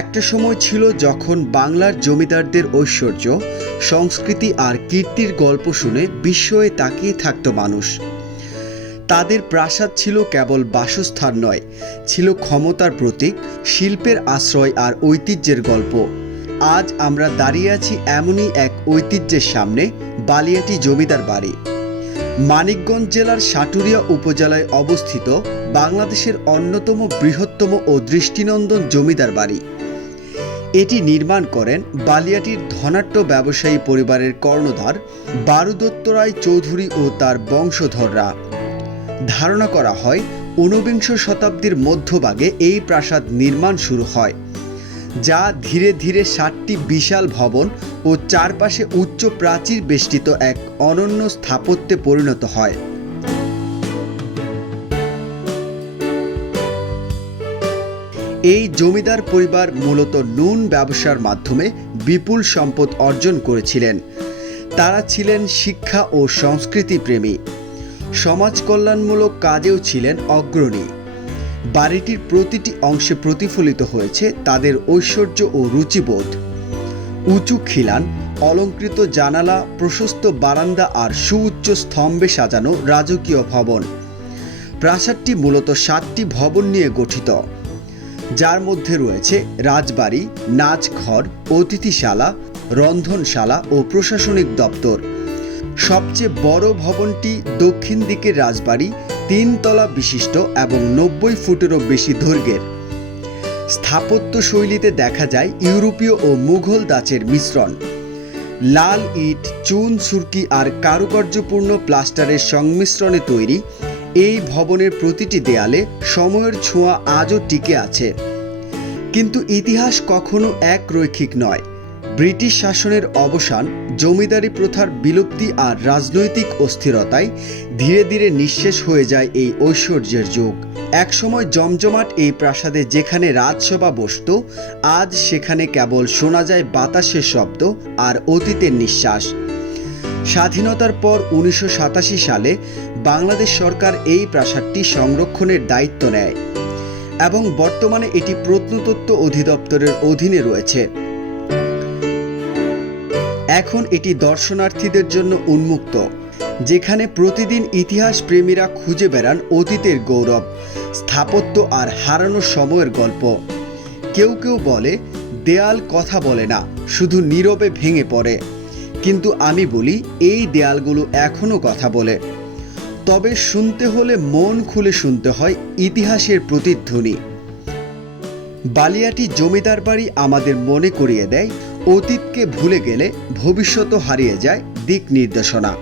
একটা সময় ছিল যখন বাংলার জমিদারদের ঐশ্বর্য, সংস্কৃতি আর কীর্তির গল্প শুনে বিস্ময়ে তাকিয়ে থাকত মানুষ। তাদের প্রাসাদ ছিল কেবল বাসস্থান নয়, ছিল ক্ষমতার প্রতীক, শিল্পের আশ্রয় আর ঐতিহ্যের গল্প। আজ আমরা দাঁড়িয়ে আছি এমনই এক ঐতিহ্যের সামনে, বালিয়াটি জমিদার বাড়ি। মানিকগঞ্জ জেলার সাটুরিয়া উপজেলায় অবস্থিত বাংলাদেশের অন্যতম বৃহত্তম ও দৃষ্টিনন্দন জমিদার বাড়ি। এটি নির্মাণ করেন বালিয়াটির ধনাঢ্য ব্যবসায়ী পরিবারের কর্ণধার বারুদত্ত রায় চৌধুরী ও তার বংশধররা। ধারণা করা হয় ১৯বিংশ শতাব্দীর মধ্যভাগে এই প্রাসাদ নির্মাণ শুরু হয়, যা ধীরে ধীরে ৭টি বিশাল ভবন ও চারপাশে উচ্চ প্রাচীর বেষ্টিত এক অনন্য স্থাপত্যে পরিণত হয়। এই জমিদার পরিবার মূলত নুন ব্যবসার মাধ্যমে বিপুল সম্পদ অর্জন করেছিলেন। তারা ছিলেন শিক্ষা ও সংস্কৃতি প্রেমী, সমাজ কল্যাণমূলক কাজেও ছিলেন অগ্রণী। বাড়িটির প্রতিটি অংশে প্রতিফলিত হয়েছে তাদের ঐশ্বর্য ও রুচিবোধ। উঁচু খিলান, অলংকৃত জানালা, প্রশস্ত বারান্দা আর সুউচ্চ স্তম্ভে সাজানো রাজকীয় ভবন। প্রাসাদটি মূলত 7টি ভবন নিয়ে গঠিত, যার মধ্যে রয়েছে রাজবাড়ি, নাচঘর, অতিথিশালা, রন্ধনশালা ও প্রশাসনিক দপ্তর। সবচেয়ে বড় ভবনটি দক্ষিণ দিকের রাজবাড়ি, 3 তলা বিশিষ্ট এবং 90 ফুটেরও বেশি দৈর্ঘ্যের। স্থাপত্য শৈলীতে দেখা যায় ইউরোপীয় ও মুঘল ধাঁচের মিশ্রণ। লাল ইট, চুন সুরকি আর কারুকার্যপূর্ণ প্লাস্টারের সংমিশ্রণে তৈরি এই ভবনের প্রতিটি দেয়ালে সময়ের ছোঁয়া আজও টিকে আছে। কিন্তু ইতিহাস কখনো একরৈখিক নয়। ব্রিটিশ শাসনের অবসান, জমিদারি প্রথার বিলুপ্তি আর রাজনৈতিক অস্থিরতায় ধীরে ধীরে নিঃশেষ হয়ে যায় এই ঐশ্বর্যের যুগ। একসময় জমজমাট এই প্রাসাদে যেখানে রাজসভা বসত, আজ সেখানে কেবল শোনা যায় বাতাসের শব্দ আর অতীতের নিঃশ্বাস। স্বাধীনতার পর ১৯৮৭ সালে বাংলাদেশ সরকার এই প্রাসাদটি সংরক্ষণের দায়িত্ব নেয় এবং বর্তমানে এটি প্রত্নতত্ত্ব অধিদপ্তরের অধীনে রয়েছে। এখন এটি দর্শনার্থীদের জন্য উন্মুক্ত, যেখানে প্রতিদিন ইতিহাস প্রেমীরা খুঁজে বেড়ান অতীতের গৌরব, স্থাপত্য আর হারানো সময়ের গল্প। কেউ কেউ বলে দেয়াল কথা বলে না, শুধু নীরবে ভেঙে পড়ে। কিন্তু আমি বলি এই দেয়ালগুলো এখনো কথা বলে। তবে শুনতে হলে মন খুলে শুনতে হয় ইতিহাসের প্রতিধ্বনি। বালিয়াটি জমিদার বাড়ি আমাদের মনে করিয়ে দেয়, অতীতকে ভুলে গেলে ভবিষ্যৎও হারিয়ে যায় দিক নির্দেশনা।